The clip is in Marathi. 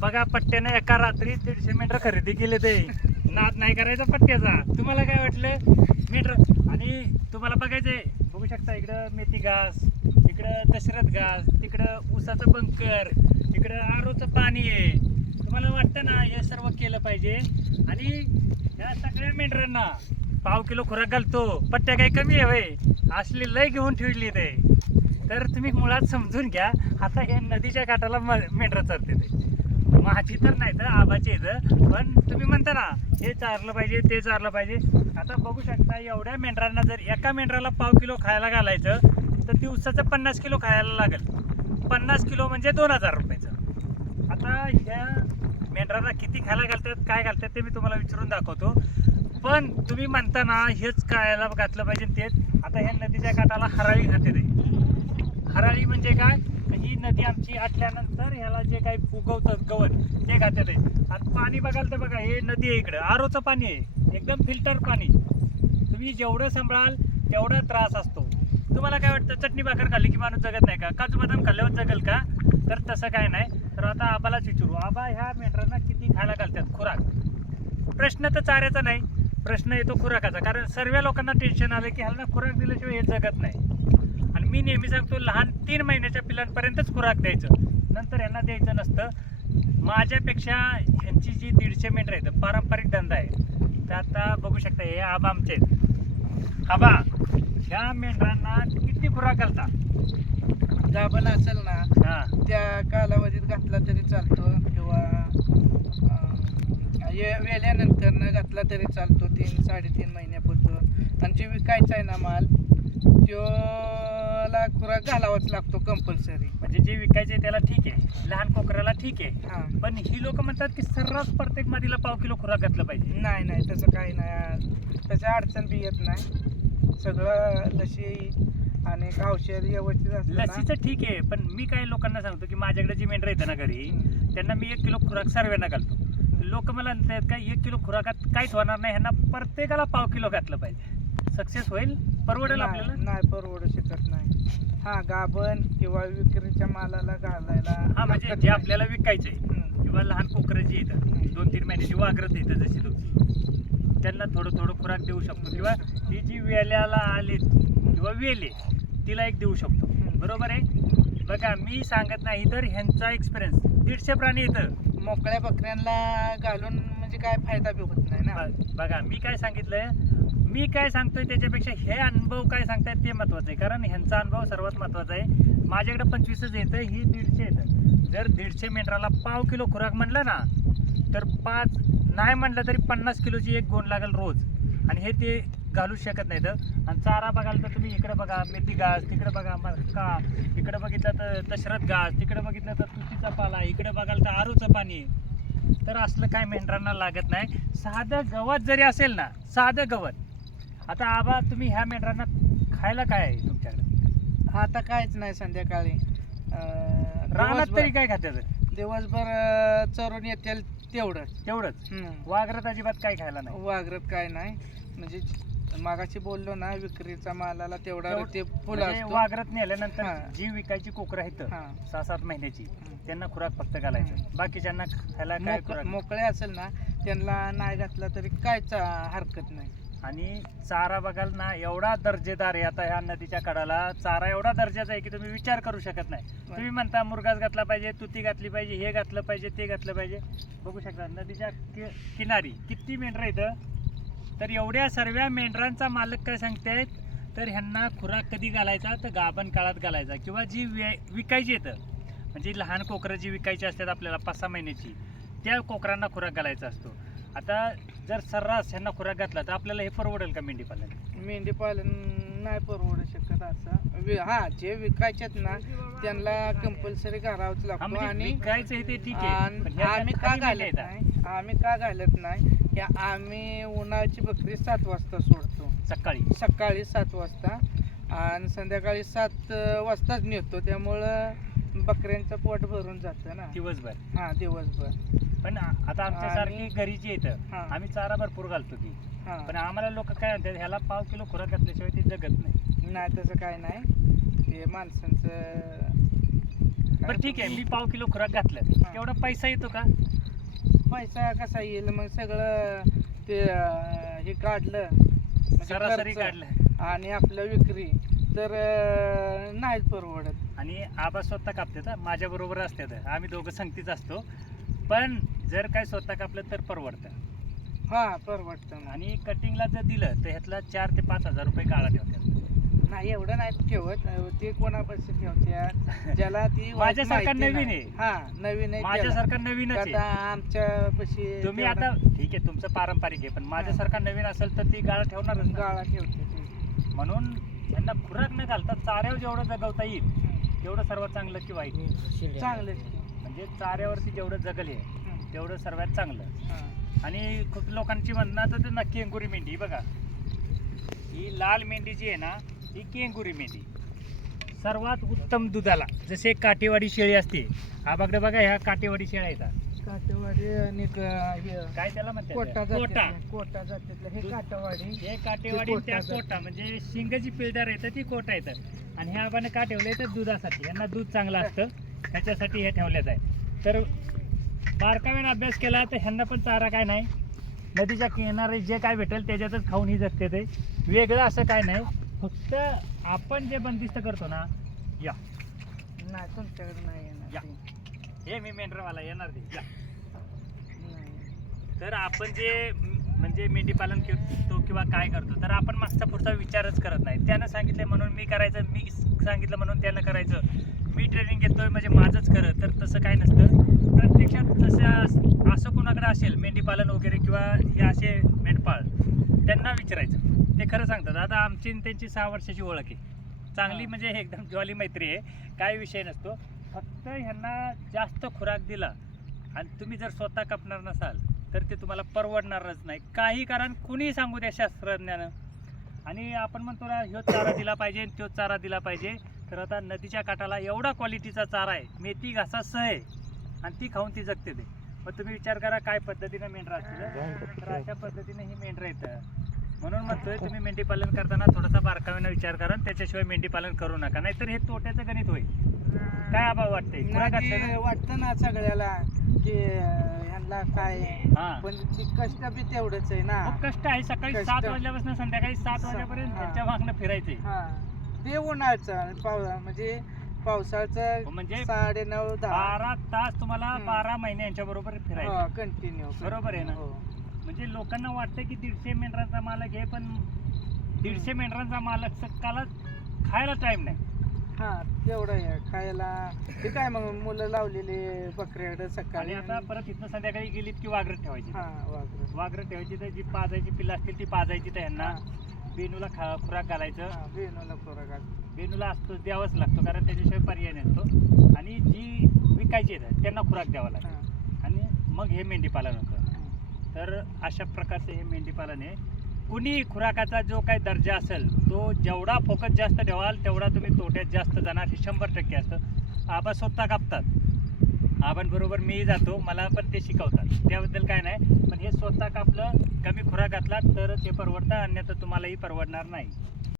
बघा पट्ट्याने एका रात्री 150 मीटर खरेदी केले ते नाद नाही करायचा पट्ट्याचा. तुम्हाला काय वाटलं मीटर? आणि तुम्हाला बघायचंय, बघू शकता इकडं मेथी घास, इकडं दशरथ घास, तिकडं ऊसाचं बंकर, इकडं आरोचं पाणी आहे. तुम्हाला वाटतं ना हे सर्व केलं पाहिजे. आणि या सगळ्या मेंढरांना पाव किलो खुराक घालतो, पट्ट्या काही कमी आहे वय असली लय घेऊन ठेवली ते. तर तुम्ही मुळात समजून घ्या. आता हे नदीच्या काठाला मेंढरं चरते ते, माझी तर नाही तर आबाची येतं. पण तुम्ही म्हणता ना हे चारलं पाहिजे ते चारलं पाहिजे. आता बघू शकता एवढ्या मेंढरांना जर एका मेंढराला पाव किलो खायला घालायचं तर दिवसाचं 50 किलो खायला लागेल. 50 किलो म्हणजे 2000 रुपयाचं. आता ह्या मेंढरांना किती खायला घालतात काय घालतात ते मी तुम्हाला विचारून दाखवतो. पण तुम्ही म्हणता ना हेच खायला घातलं पाहिजे तेच. आता ह्या नदीच्या काठाला हराळी खाते ते. हराळी म्हणजे काय? ही नदी आमची आटल्यानंतर ह्याला जे काही उगवतं गवत ते खाते ते. आणि पाणी बघाल तर बघा हे नदी आहे इकडं आरोचं पाणी आहे, एकदम फिल्टर पाणी. तुम्ही जेवढं सांभाळाल तेवढा त्रास असतो. तुम्हाला काय वाटतं चटणी भाकर खाल्ली की माणूस जगत नाही का? काजू बदाम खाल्ल्यावर जगल का? तर तसं काय नाही. तर आता आबालाच विचारू, आबा ह्या मेंढरांना किती खायला घालतात खुराक? प्रश्न तर चाऱ्याचा नाही, प्रश्न येतो खुराकाचा. कारण सर्व लोकांना टेन्शन आलं की ह्याला खुराक दिल्याशिवाय हे जगत नाही. आणि मी नेहमी सांगतो लहान 3 महिन्याच्या पिलांपर्यंतच खुराक द्यायचं, नंतर यांना द्यायचं नसतं. माझ्यापेक्षा ह्यांची जी 150 मेंढर आहेत पारंपरिक धंदा आहे. तर आता बघू शकता हे आबा आमचे आहेत. आबा ह्या मेंढरांना किती खुराक घालता? गाभण असेल ना हा त्या कालावधीत घातला तरी चालतो, किंवा वेल्यानंतर न घातला तरी चालतो. 3-3.5 महिन्यापुरतं. आणि जे विकायचा आहे ना माल त्याला खुराक घालावाच लागतो कंपल्सरी. म्हणजे जे विकायचे त्याला ठीक आहे, लहान कोकराला ठीक आहे. हां, पण ही लोक म्हणतात की सर्रास प्रत्येक मादीला पाव किलो खुराक घातलं पाहिजे. नाही तसं काही नाही. त्याच्या अडचण बी येत नाही. सगळं लशी आणि औषध व्यवस्थित असलं ना. लसीचं ठीक आहे, पण मी काही लोकांना सांगतो की माझ्याकडे जी मेंढर येतं ना घरी त्यांना मी 1 किलो खुराक सर्वांना घालतो. लोक मला म्हणतात का 1 किलो खुराकात काहीच होणार नाही, ह्यांना प्रत्येकाला पाव किलो घातलं पाहिजे. सक्सेस होईल? परवडेल आपल्याला? नाही परवडू शकत नाही. हा गाभण किंवा विक्रीच्या मालाला घालायला हा म्हणजे हरकत जे नाही. आपल्याला विकायचे किंवा लहान कोकरं जी येतं 2-3 महिन्याची वागरत येतं जशी तुमची, त्यांना थोडं खुराक देऊ शकतो. किंवा ही जी वेल्याला आली किंवा वेले तिला एक देऊ शकतो. बरोबर आहे? बघा मी सांगत नाही तर ह्यांचा एक्सपिरियन्स 150 प्राणी येतं. मोकळ्या बकऱ्यांना घालून म्हणजे काय फायदा बी होत नाही ना. बघा मी काय सांगितलंय, मी काय सांगतोय त्याच्यापेक्षा हे अनुभव काय सांगतायत ते महत्वाचं आहे. कारण ह्यांचा अनुभव सर्वात महत्वाचा आहे. माझ्याकडे 25च येतं, ही 150 येतं. जर 150 मेंढराला पाव किलो खुराक म्हणलं ना तर 5 नाही म्हणलं तरी 50 किलोची एक गोण लागेल रोज. आणि हे ते घालू शकत नाहीत. आणि चारा बघाल तर तुम्ही इकडे बघा मेथी घास, तिकडे बघा मका, इकडे बघितलं तर दशरथ घास, तिकडे बघितलं तर तुतीचा पाला, इकडे बघाल तर आरूचं पाणी. तर असलं काय मेंढरांना लागत नाही. साधं गवत जरी असेल ना, साधं गवत. आता आबा तुम्ही ह्या मेंढरांना खायला काय आहे तुमच्याकडे? आता काहीच नाही. संध्याकाळी रानात तरी काय खात्याचं? दिवसभर चरून येतील तेवढंच. तेवढंच? वागरत अजिबात काय खायला नाही? वागरत काय नाही. म्हणजे मागाशी बोललो ना विक्रीचा मालाला तेवढा ते फुल म्हणजे असतो. वागरत नेल्यानंतर हा. जी विकायची कोकरं आहेत हा. 6-7 महिन्याची त्यांना खुराक फक्त घालायचं, बाकीच्यांना खायला काय खुराक? मोकळे असेल ना त्यांना नाही घातला तरी कायच हरकत नाही. आणि चारा बघाल ना एवढा दर्जेदार आहे. आता ह्या नदीच्या कडाला चारा एवढा दर्जाचा आहे की तुम्ही विचार करू शकत नाही. तुम्ही म्हणता मुरगास घातला पाहिजे, तुती घातली पाहिजे, हे घातलं पाहिजे, ते घातलं पाहिजे. बघू शकता नदीच्या किनारी किती मेंढरं येतं. तर एवढ्या सर्व मेंढरांचा मालक काय सांगतायत तर ह्यांना खुराक कधी घालायचा तर गाभण काळात घालायचा. किंवा जी विकायची येतं म्हणजे लहान कोकरं जी विकायची असतात आपल्याला 5-6 महिन्याची त्या कोकरांना खुराक घालायचा असतो. आता जर सर्रास ह्यांना खुराक घातला तर आपल्याला हे परवडेल का मेंढीपालन? मेंढीपालन नाही परवडू शकत असं. हा जे विकायच्यात ना त्यांना कंपल्सरी घालावंच लागतो. आणि विकायचं हे ते ठीक आहे, पण ह्या आम्ही का खाली घालत मेंढ्या नाही, आम्ही का घालत नाही की आम्ही उन्हाळ्याची बकरी 7 वाजता सोडतो. सकाळी 7 वाजता आणि संध्याकाळी 7 वाजताच नेतो. त्यामुळं बकऱ्यांचं पोट भरून जातं ना दिवसभर. हा दिवसभर. पण आता आमच्या सारखी घरीची येतं, हा. आम्ही चारा भरपूर घालतो की. हा पण आम्हाला लोक काय म्हणतात ह्याला पाव किलो खुराक घातल्याशिवाय ते जगत नाही. नाही तसं काय नाही. ते माणसांचं बरं ठीक आहे, मी पाव किलो खुराक घातलं, हा. एवढा पैसा येतो का? पैसा कसा येईल मग सगळं ते हे काढलं म्हणजे सरासरी खर्च काढलं. आणि आपलं विक्री तर नाहीच परवडत. आणि आबा स्वतः कापतात, माझ्या बरोबर असतात, आम्ही दोघं संगतीच असतो. पण जर काय स्वतः कापलं तर परवडतं. हा परवडतं ना. आणि कटिंगला जर दिलं तर ह्यातला 4 ते 5 हजार रुपये गाळा ठेवतात. नाही एवढं नाही ठेवत, ते कोणापाशी ठेवत्या ज्याला ती वाईट माझ्यासारखा माहिती नवीन नाही. आहे. हा नवीन आहे त्याला. माझ्यासारखा नवीनच आता आहे. आमच्या पशी तुम्ही आता ठीक आहे, तुमचं पारंपरिक आहे, पण माझ्यासारखा नवीन असेल तर ती गाळा ठेवणारच ना. गाळा ठेवते ती. म्हणून त्यांना खुराक न घालता चाऱ्यावर जेवढं जगवता येईल हम्म. तेवढं सर्वात चांगलं की वाईट. चांगलंच की. म्हणजे चाऱ्यावरती जेवढं जगल आहे हम्म. तेवढं सर्वात चांगलं. हा. आणि खूप लोकांची म्हणणं तर ते ना केंगुरी मेंढी बघा, ही लाल मेंढी जी आहे ना ही केंगुरी मेंढी सर्वात उत्तम दुधाला. जसे काटेवाडी शेळी असते, आबाकडे बघा ह्या काटेवाडी शेळ्या येतात, काटेवाडी आणि हे काय त्याला म्हणतात, कोटा कोटा. जातीतलं- कोटा जातीतलं हे काटेवाडी. हे काटेवाडी कोटा त्या जाती. कोटा म्हणजे शिंगाची पिळदार येतं ती कोटा येतं. आणि ह्या आबाने का ठेवलं तर दुधासाठी, यांना दूध चांगलं असतं त्याच्यासाठी हे ठेवल्यात आहे. तर बारकाईने अभ्यास केला तर ह्यांना पण चारा काय नाही, नदीच्या किनारी जे काय भेटेल त्याच्यातच खाऊन ही जगते. ते वेगळं असं काय नाही, फक्त आपण जे बंदिस्त करतो ना, या नाही तुमच्याकडे नाही येणार या. ते. हे मी मेंढरवाला येणार ते या. नाही. तर आपण जे म्हणजे मेंढी पालन करतो किंवा काय करतो, तर आपण मागचा पुढचा विचारच करत नाही. त्यानं सांगितलं म्हणून मी करायचं, मी सांगितलं म्हणून त्यानं करायचं, मी ट्रेनिंग घेतोय म्हणजे माझंच खरं, तर तसं काय नसतं. प्रत्यक्षात जसं असं कोणाकडे असेल मेंढी पालन वगैरे किंवा हे असे मेंढपाळ, त्यांना विचारायचं, ते खरं सांगतात. आता आमची आणि त्यांची 6 वर्षाची ओळख आहे चांगली, हा. म्हणजे एकदम जॉली मैत्री आहे, काय विषय नसतो. फक्त ह्यांना जास्त खुराक दिला आणि तुम्ही जर स्वतः कापणार नसाल तर ते तुम्हाला परवडणारच नाही. काही कारण कुणीही सांगू द्या शास्त्रज्ञानं. आणि आपण म्हणतो ना ह्यो चारा दिला पाहिजे तो चारा दिला पाहिजे, तर आता नदीच्या काठाला एवढा क्वालिटीचा चारा आहे, मेथी घासा सह आहे, आणि ती खाऊन ती जगते ते. मग तुम्ही विचार करा काय पद्धतीनं मेंढरा असतील, तर अशा पद्धतीने ही मेंढरं येतं. म्हणून म्हणतोय तुम्ही मेंढी पालन करताना थोडासा बारकाईनं विचार करा, त्याच्याशिवाय मेंढी पालन करू नका, नाहीतर हे तोट्याचं गणित होईल. काय अभाव वाटते खुराक नाही, घातलं ते ना? वाटतं ना सगळ्याला की ह्यांना काय आहे. हा. पण ती कष्ट बी तेवढंच आहे ना. खूप कष्ट आहे. सकाळी कष्ट. 7 वाजल्यापासून संध्याकाळी 7 वाजेपर्यंत हा. ह्यांच्या मागणं फिरायचंय. हा ते उन्हाळ्याचं म्हणजे पावसाळ्याचं म्हणजे 9:30 10 12 तास तुम्हाला हम्म. 12 महिने यांच्या बरोबर फिरायचं. कंटिन्यू. बरोबर आहे ना? म्हणजे लोकांना वाटतं की 150 मेंढरांचा मालक आहे, पण 150 मेंढरांचा मालक सकाळला खायला टाइम नाही. हा तेवढं आहे खायला. ते काय मग मुलं लावलेले बकऱ्याकडे आणि सकाळी आता परत इथनं संध्याकाळी गेलीत की वाघरत ठेवायची. हा वाघरं. वाघरत ठेवायची, तर जी पाजायची पिल्लं असतील ती पाजायची, तर ह्यांना हा, बेनूला खुराक घालायचं. हा, बेनूला खोराक घाल. बेनूला असतो द्यावाच लागतो, कारण त्याच्याशिवाय पर्याय नसतो. आणि जी विकायची आहेत त्यांना खुराक द्यावा लागतो. हा, आणि मग हे मेंढी पालन होतं. हा. तर अशा प्रकारचे हे मेंढी पालन आहे. कुणी खुराकाचा जो काही दर्जा असेल तो जेवढा फोकस जास्त ठेवाल तेवढा तुम्ही तोट्यात जास्त जाणार, हे 100% असतं. आबा स्वतः कापतात, आबांबरोबर मीही जातो, मला पण ते शिकवतात, त्याबद्दल काय नाही. पण हे स्वतः कापलं, कमी खुराक घातला तरच हे परवडतं, अन्यथा तुम्हालाही परवडणार नाही.